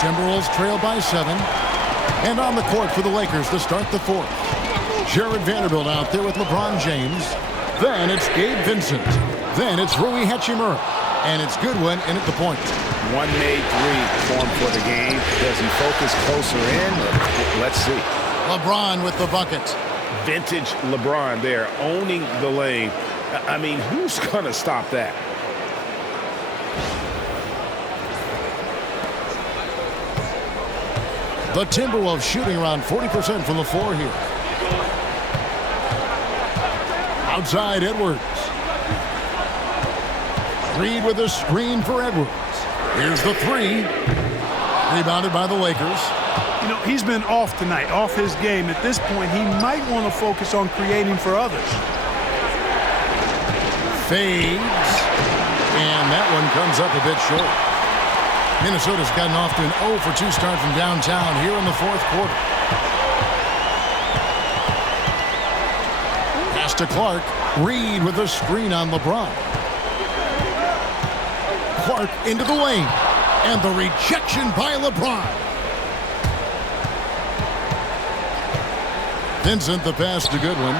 Timberwolves trail by 7. And on the court for the Lakers to start the fourth. Jared Vanderbilt out there with LeBron James. Then it's Gabe Vincent. Then it's Rui Hachimura. And it's Goodwin in at the point. One made three for him for the game. Does he focus closer in? Let's see. LeBron with the bucket. Vintage LeBron there, owning the lane. I mean, who's going to stop that? The Timberwolves shooting around 40% from the floor here. Outside Edwards. Reed with a screen for Edwards. Here's the three. Rebounded by the Lakers. You know, he's been off tonight, off his game. At this point, he might want to focus on creating for others. Fades. And that one comes up a bit short. Minnesota's gotten off to an 0 for 2 start from downtown here in the fourth quarter. Pass to Clark. Reed with a screen on LeBron. Clark into the lane. And the rejection by LeBron. Vincent the pass to Goodwin.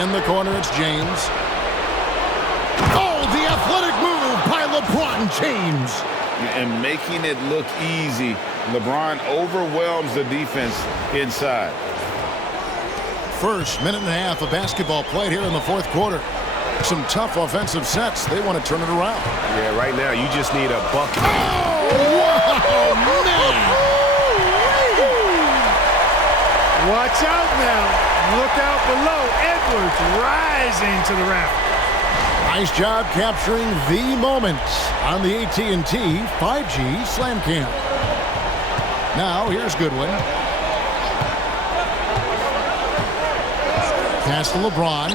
In the corner it's James. Oh, the athletic move by LeBron James. And making it look easy. LeBron overwhelms the defense inside. First minute and a half of basketball played here in the fourth quarter. Some tough offensive sets. They want to turn it around. Yeah, right now you just need a bucket. Oh, wow, man. Watch out now. Look out below. Edwards rising to the raft. Nice job capturing the moment on the AT&T 5G Slam Cam. Now here's Goodwin. Pass to LeBron.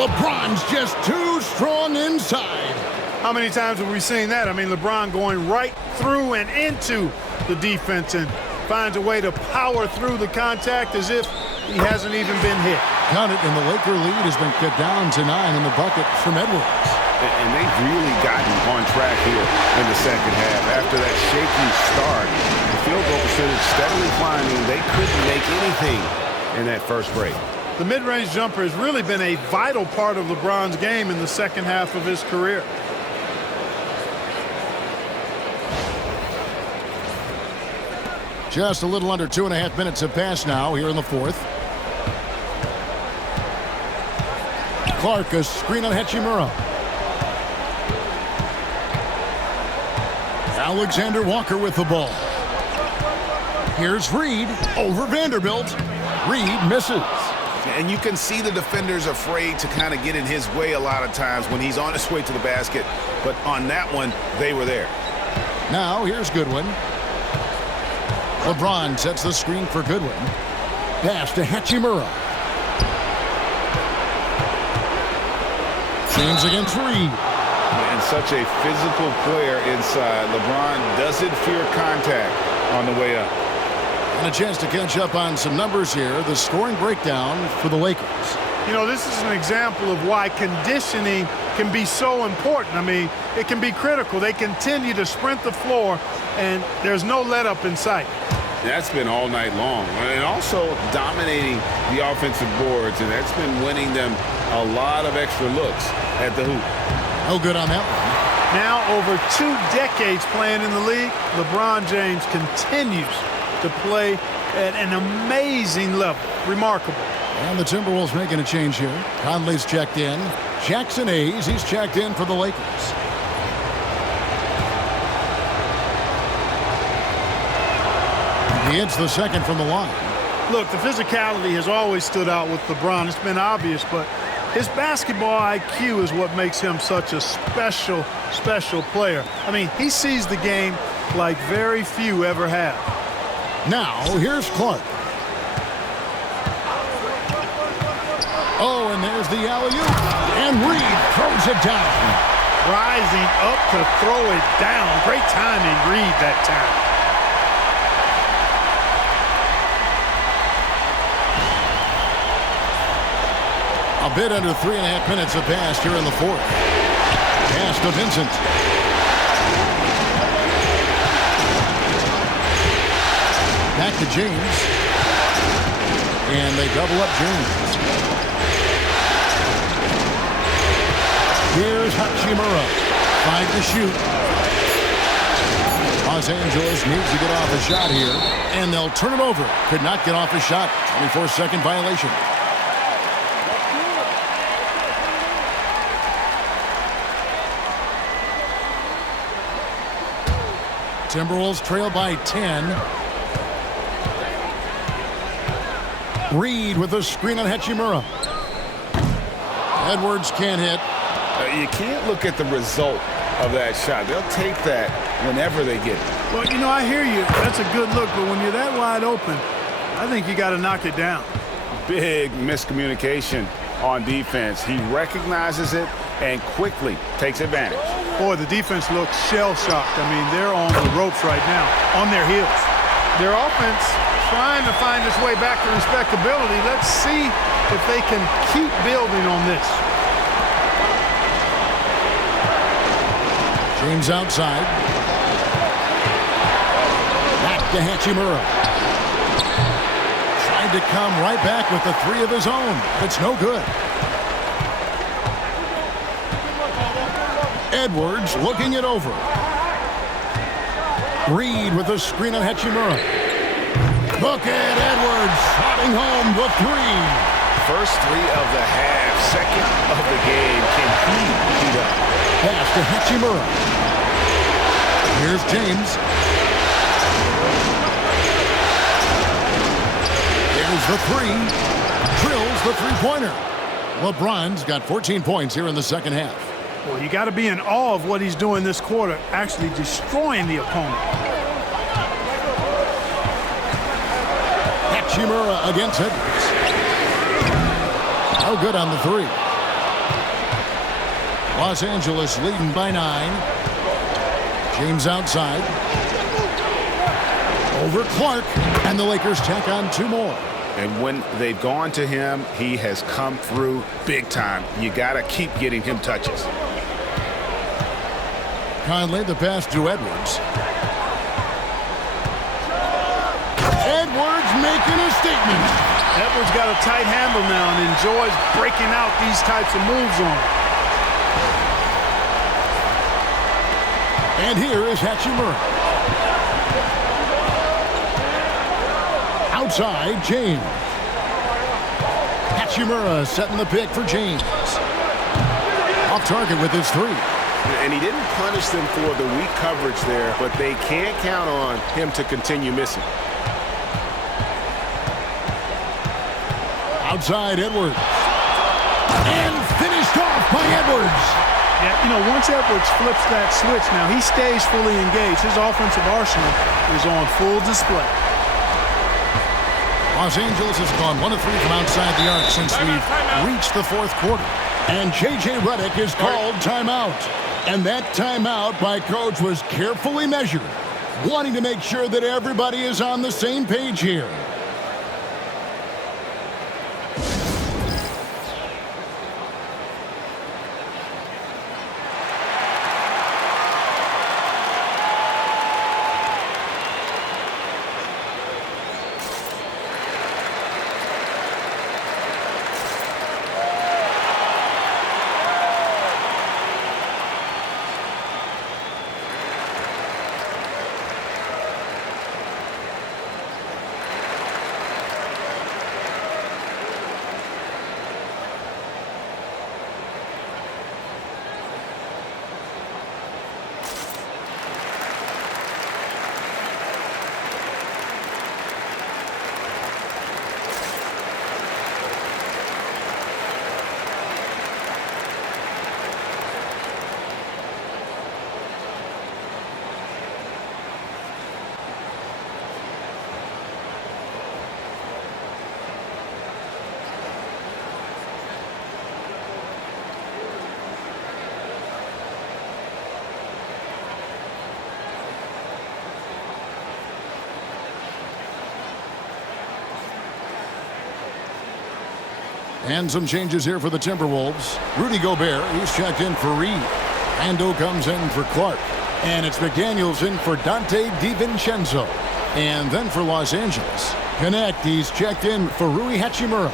LeBron's just too strong inside. How many times have we seen that? I mean, LeBron going right through and into the defense and finds a way to power through the contact as if he hasn't even been hit. Count it, and the Laker lead has been cut down to 9 in the bucket from Edwards. And they've really gotten on track here in the second half. After that shaky start, the field goal percentage steadily climbing. They couldn't make anything in that first break. The mid-range jumper has really been a vital part of LeBron's game in the second half of his career. Just a little under 2.5 minutes have passed now here in the fourth. Clark, a screen on Hachimura. Alexander Walker with the ball. Here's Reed over Vanderbilt. Reed misses. And you can see the defenders afraid to kind of get in his way a lot of times when he's on his way to the basket. But on that one, they were there. Now here's Goodwin. LeBron sets the screen for Goodwin. Pass to Hachimura. James against Reed. And such a physical player inside. LeBron doesn't fear contact on the way up. And a chance to catch up on some numbers here. The scoring breakdown for the Lakers. You know, this is an example of why conditioning can be so important. I mean, it can be critical. They continue to sprint the floor, and there's no let-up in sight. That's been all night long. And also dominating the offensive boards, and that's been winning them a lot of extra looks at the hoop. No good on that one. Now, over 2 decades playing in the league, LeBron James continues to play at an amazing level. Remarkable. And the Timberwolves making a change here. Conley's checked in. Jackson Hayes, he's checked in for the Lakers. He hits the second from the line. Look, the physicality has always stood out with LeBron. It's been obvious, but his basketball IQ is what makes him such a special, special player. I mean, he sees the game like very few ever have. Now, here's Clark. Oh, and there's the alley-oop. And Reed throws it down. Rising up to throw it down. Great timing, Reed, that time. A bit under 3.5 minutes have passed here in the fourth. Pass to Vincent. Back to James. And they double up James. Here's Hachimura. 5 to shoot. Los Angeles needs to get off a shot here. And they'll turn it over. Could not get off a shot. 24-second violation. Timberwolves trail by 10. Reed with a screen on Hachimura. Edwards can't hit. You can't look at the result of that shot. They'll take that whenever they get it. Well, you know, I hear you. That's a good look, but when you're that wide open, I think you got to knock it down. Big miscommunication on defense. He recognizes it and quickly takes advantage. Boy, the defense looks shell-shocked. I mean, they're on the ropes right now, on their heels. Their offense trying to find its way back to respectability. Let's see if they can keep building on this. James outside. Back to Hachimura. Tried to come right back with the three of his own. It's no good. Edwards looking it over. Reed with a screen on Hachimura. Look at Edwards shotting home the three. First three of the half, second of the game. Can he beat up? Pass to Hachimura. Here's James. There's the three. Drills the three-pointer. LeBron's got 14 points here in the second half. Well, you got to be in awe of what he's doing this quarter, actually destroying the opponent. Hachimura against Edwards. No good on the three. Los Angeles leading by 9. James outside. Over Clark. And the Lakers tack on 2 more. And when they've gone to him, he has come through big time. You got to keep getting him touches. Conley, the pass to Edwards. Edwards making a statement. Edwards got a tight handle now and enjoys breaking out these types of moves on him. And here is Hachimura. Outside, James. Hachimura setting the pick for James. Off target with his three. And he didn't punish them for the weak coverage there, but they can't count on him to continue missing. Outside, Edwards. And finished off by Edwards. Yeah, you know, once Edwards flips that switch now, he stays fully engaged. His offensive arsenal is on full display. Los Angeles has gone 1 of 3 from outside the arc since we've reached the fourth quarter. And J.J. Redick is called timeout. And that timeout by Coach was carefully measured, wanting to make sure that everybody is on the same page here. And some changes here for the Timberwolves. Rudy Gobert, he's checked in for Reed. Ando comes in for Clark. And it's McDaniels in for Dante DiVincenzo. And then for Los Angeles, Connect, he's checked in for Rui Hachimura.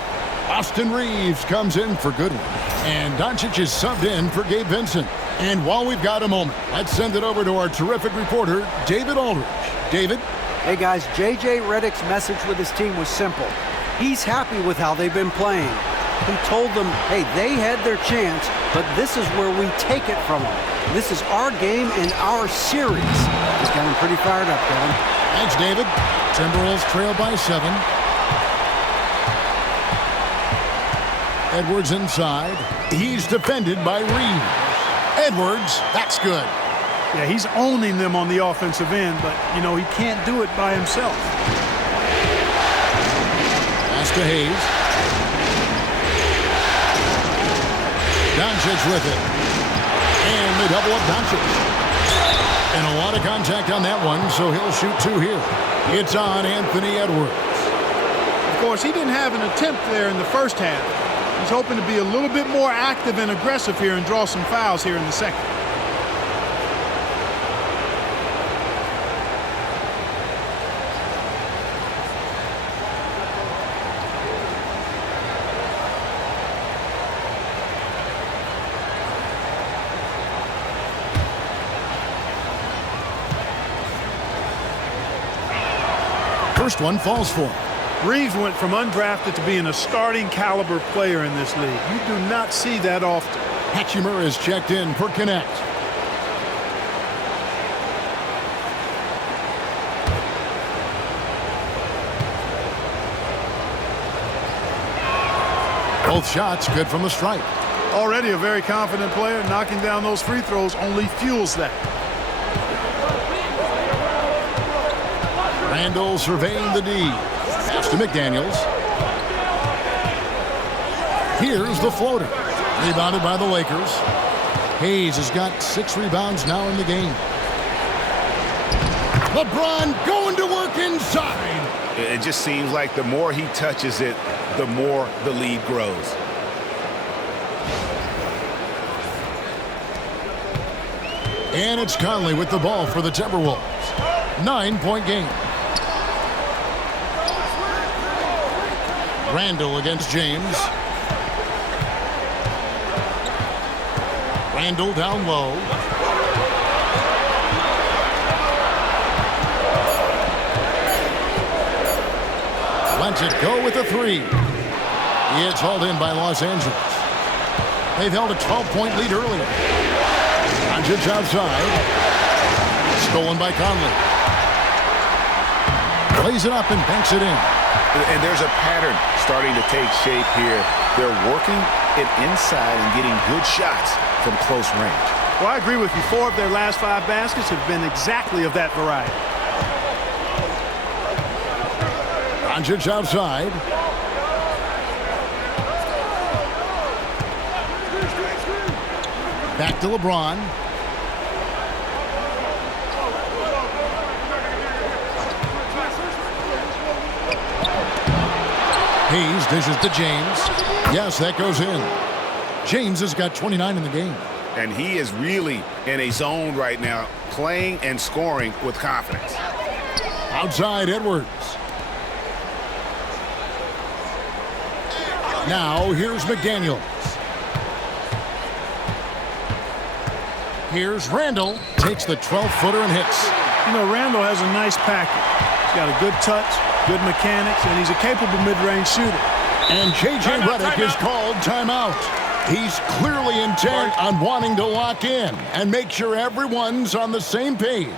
Austin Reeves comes in for Goodwin. And Doncic is subbed in for Gabe Vincent. And while we've got a moment, let's send it over to our terrific reporter, David Aldridge. David? Hey guys, J.J. Redick's message with his team was simple. He's happy with how they've been playing. He told them, hey, they had their chance, but this is where we take it from them. This is our game and our series. He's got him pretty fired up, Kevin. Thanks, David. Timberwolves trail by 7. Edwards inside. He's defended by Reed. Edwards, that's good. Yeah, he's owning them on the offensive end, but, you know, he can't do it by himself. Pass to Hayes. Doncic with it. And they double up Doncic. And a lot of contact on that one, so he'll shoot 2 here. It's on Anthony Edwards. Of course, he didn't have an attempt there in the first half. He's hoping to be a little bit more active and aggressive here and draw some fouls here in the second. First one falls for him. Reeves went from undrafted to being a starting caliber player in this league. You do not see that often. Hachimura is checked in for Connect. Both shots good from the stripe. Already a very confident player. Knocking down those free throws only fuels that. Randall surveying the D. Pass to McDaniels. Here's the floater. Rebounded by the Lakers. Hayes has got 6 rebounds now in the game. LeBron going to work inside. It just seems like the more he touches it, the more the lead grows. And it's Conley with the ball for the Timberwolves. 9-point game. Randall against James. Randall down low. Lets it go with a 3. It's hauled in by Los Angeles. They've held a 12-point lead earlier. Doncic outside. Stolen by Conley. Plays it up and banks it in. And there's a pattern starting to take shape here. They're working it inside and getting good shots from close range. Well, I agree with you. 4 of their last 5 baskets have been exactly of that variety. Doncic outside. Back to LeBron. Hayes dishes to James. Yes, that goes in. James has got 29 in the game. And he is really in a zone right now, playing and scoring with confidence. Outside Edwards. Now here's McDaniels. Here's Randall. Takes the 12-footer and hits. You know, Randall has a nice package. He's got a good touch, good mechanics, and he's a capable mid-range shooter. And J.J. Redick is called timeout. He's clearly intent on wanting to lock in and make sure everyone's on the same page.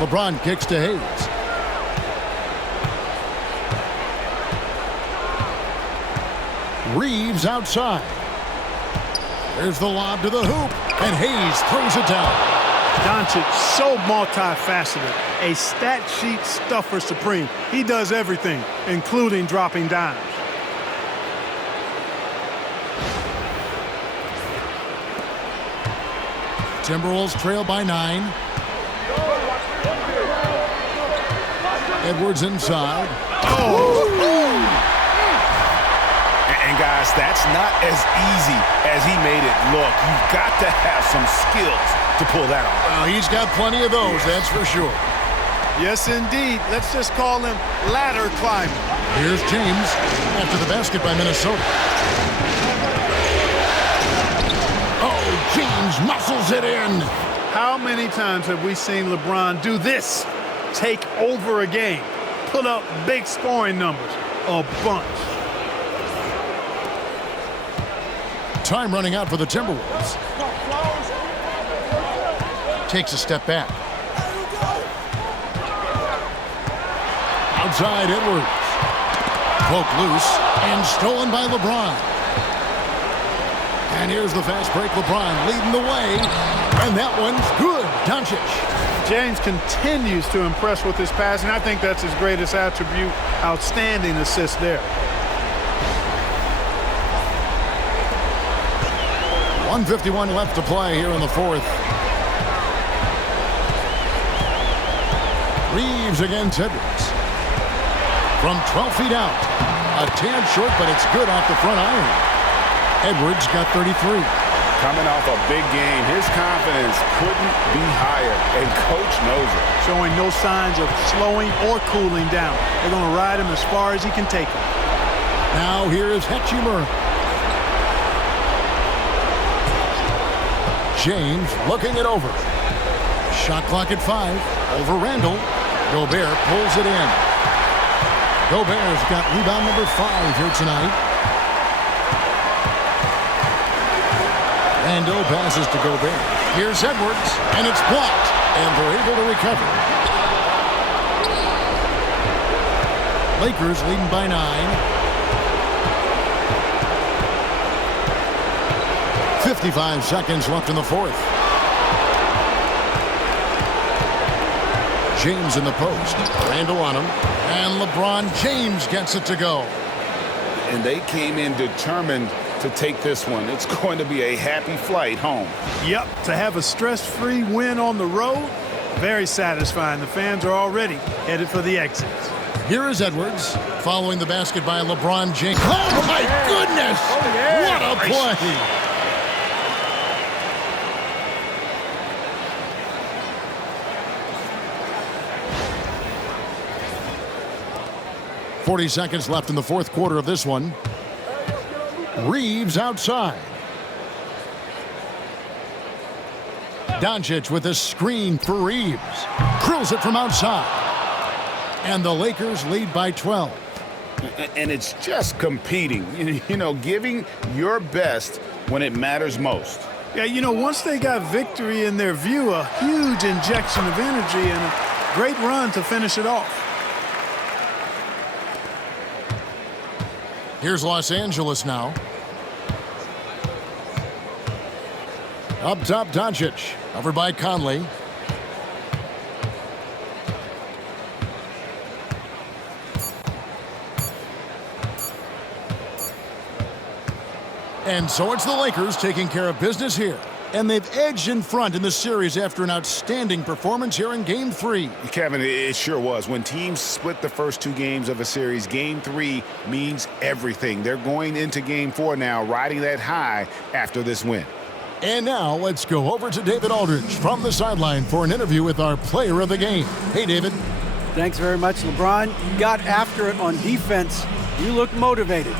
LeBron kicks to Hayes. Reeves outside. There's the lob to the hoop, and Hayes throws it down. Doncic, so multifaceted, a stat sheet stuffer supreme. He does everything, including dropping dimes. Timberwolves trail by 9. Edwards inside. And guys, that's not as easy as he made it look. You've got to have some skills to pull that off. Well, he's got plenty of those, that's for sure. Yes, indeed. Let's just call him ladder climbing. Here's James after the basket by Minnesota. Oh, James muscles it in. How many times have we seen LeBron do this? Take over a game, put up big scoring numbers, a bunch. Time running out for the Timberwolves. Takes a step back. Outside Edwards. Poked loose and stolen by LeBron. And here's the fast break. LeBron leading the way. And that one's good. Doncic. James continues to impress with his passing. I think that's his greatest attribute. Outstanding assist there. 1:51 left to play here in the fourth. Reeves against Edwards. From 12 feet out. A tad short, but it's good off the front iron. Edwards got 33. Coming off a big game, his confidence couldn't be higher, and coach knows it. Showing no signs of slowing or cooling down. They're going to ride him as far as he can take him. Now here is Hachimura. James looking it over. Shot clock at 5. Over Randall. Gobert pulls it in. Gobert's got rebound number 5 here tonight. Randall passes to Gobert. Here's Edwards, and it's blocked, and they're able to recover. Lakers leading by 9. 55 seconds left in the fourth. James in the post. Randall on him. And LeBron James gets it to go. And they came in determined to take this one. It's going to be a happy flight home. Yep, to have a stress-free win on the road, very satisfying. The fans are already headed for the exits. Here is Edwards, following the basket by LeBron James. Oh, my goodness! Oh, yeah. What a play! 40 seconds left in the fourth quarter of this one. Reeves outside. Doncic with a screen for Reeves. Drills it from outside. And the Lakers lead by 12. And it's just competing, you know, giving your best when it matters most. Yeah, you know, once they got victory in their view, a huge injection of energy and a great run to finish it off. Here's Los Angeles now. Up top, Doncic. Covered by Conley. And so it's the Lakers taking care of business here. And they've edged in front in the series after an outstanding performance here in Game 3. Kevin, it sure was. When teams split the first 2 games of a series, Game 3 means everything. They're going into Game 4 now, riding that high after this win. And now let's go over to David Aldridge from the sideline for an interview with our player of the game. Hey, David. Thanks very much, LeBron. You got after it on defense. You look motivated.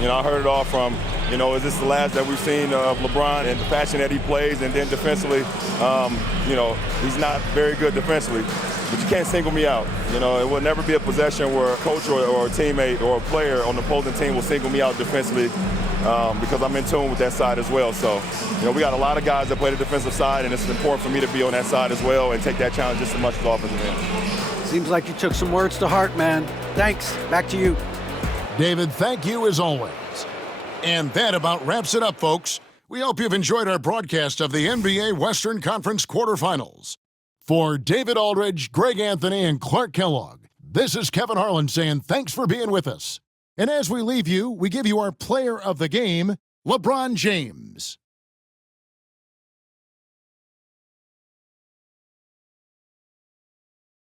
You know, I heard it all from, you know, is this the last that we've seen of LeBron and the passion that he plays? And then defensively, you know, he's not very good defensively. But you can't single me out. You know, it will never be a possession where a coach or a teammate or a player on the opposing team will single me out defensively. because I'm in tune with that side as well. So, we got a lot of guys that play the defensive side, and it's important for me to be on that side as well and take that challenge just as much as offensive end. Seems like you took some words to heart, man. Thanks. Back to you. David, thank you as always. And that about wraps it up, folks. We hope you've enjoyed our broadcast of the NBA Western Conference quarterfinals. For David Aldridge, Greg Anthony, and Clark Kellogg, this is Kevin Harlan saying thanks for being with us. And as we leave you, we give you our player of the game, LeBron James.